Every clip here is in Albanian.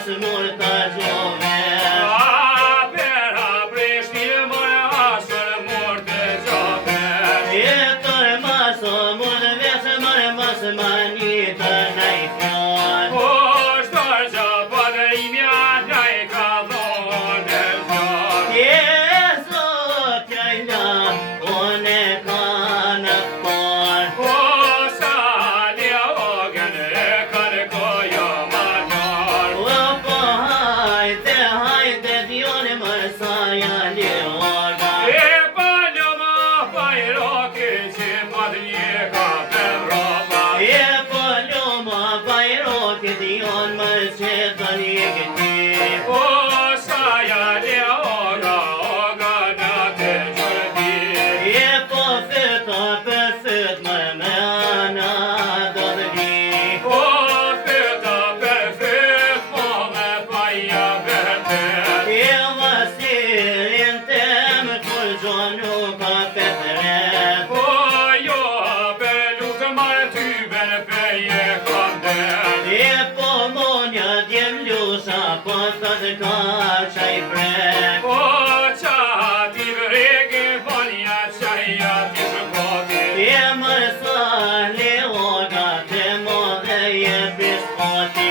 mas mur të gjove. Pera prishti mërë asër mur të gjove. Jetër mas o mur veç mërë mas mani të najfjon. Shtër që padrimja njaj ka dhonë të gjove. Jeso kjajna one ka në por. Sa lia ogen e kërkojo ma njërë. O po hajte djone mërë sa janë ljoga. Paljo ma fajroki që padrije ka përroba. Po loma bajroki dion mërë që të një këti. Sa lia oga në të gjërdi. Po fyta për fyt mërë me ana do të di. Fyta për fyt mo me paja vete. Vasilin tem kur gjon nuk ka petret. Jo për lukë marë tyben feje kandet. Po monja djem lusha po të ka qaj prek. Qati vregi banja qaja t'i shkoti. Mërë sa leoga të modhe je biskoti.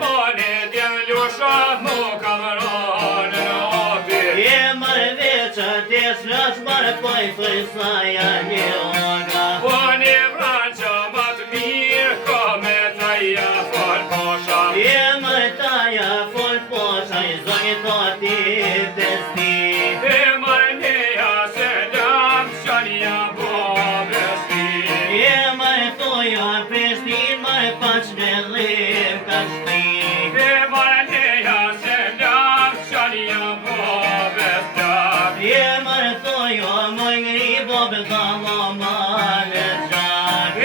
Mone djem lusha nuk kam rone në oti. Mërë veqa të shlash mërë poj fërsa janë leoga. Një branqa ma të mirë ka me taja fol posha. Mërë taja fol posha i zonjë të ati të sti. Mërë neja se lam shanja bo vesti. Mërë toja prishtin mërë paq në dhim ka shti. Mërë neja se lam shanja bo vesti. Mërë toja më ngri bobë ka mama në gjak.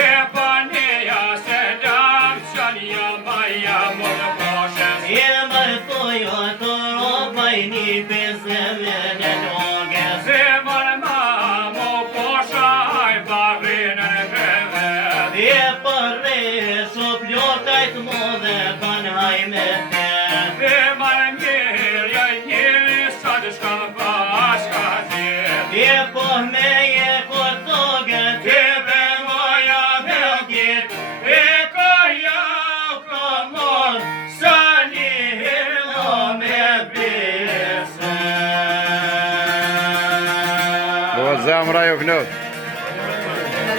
Neja se lam shanja baja më në poshes. Mërë toja të roba i një pesë me në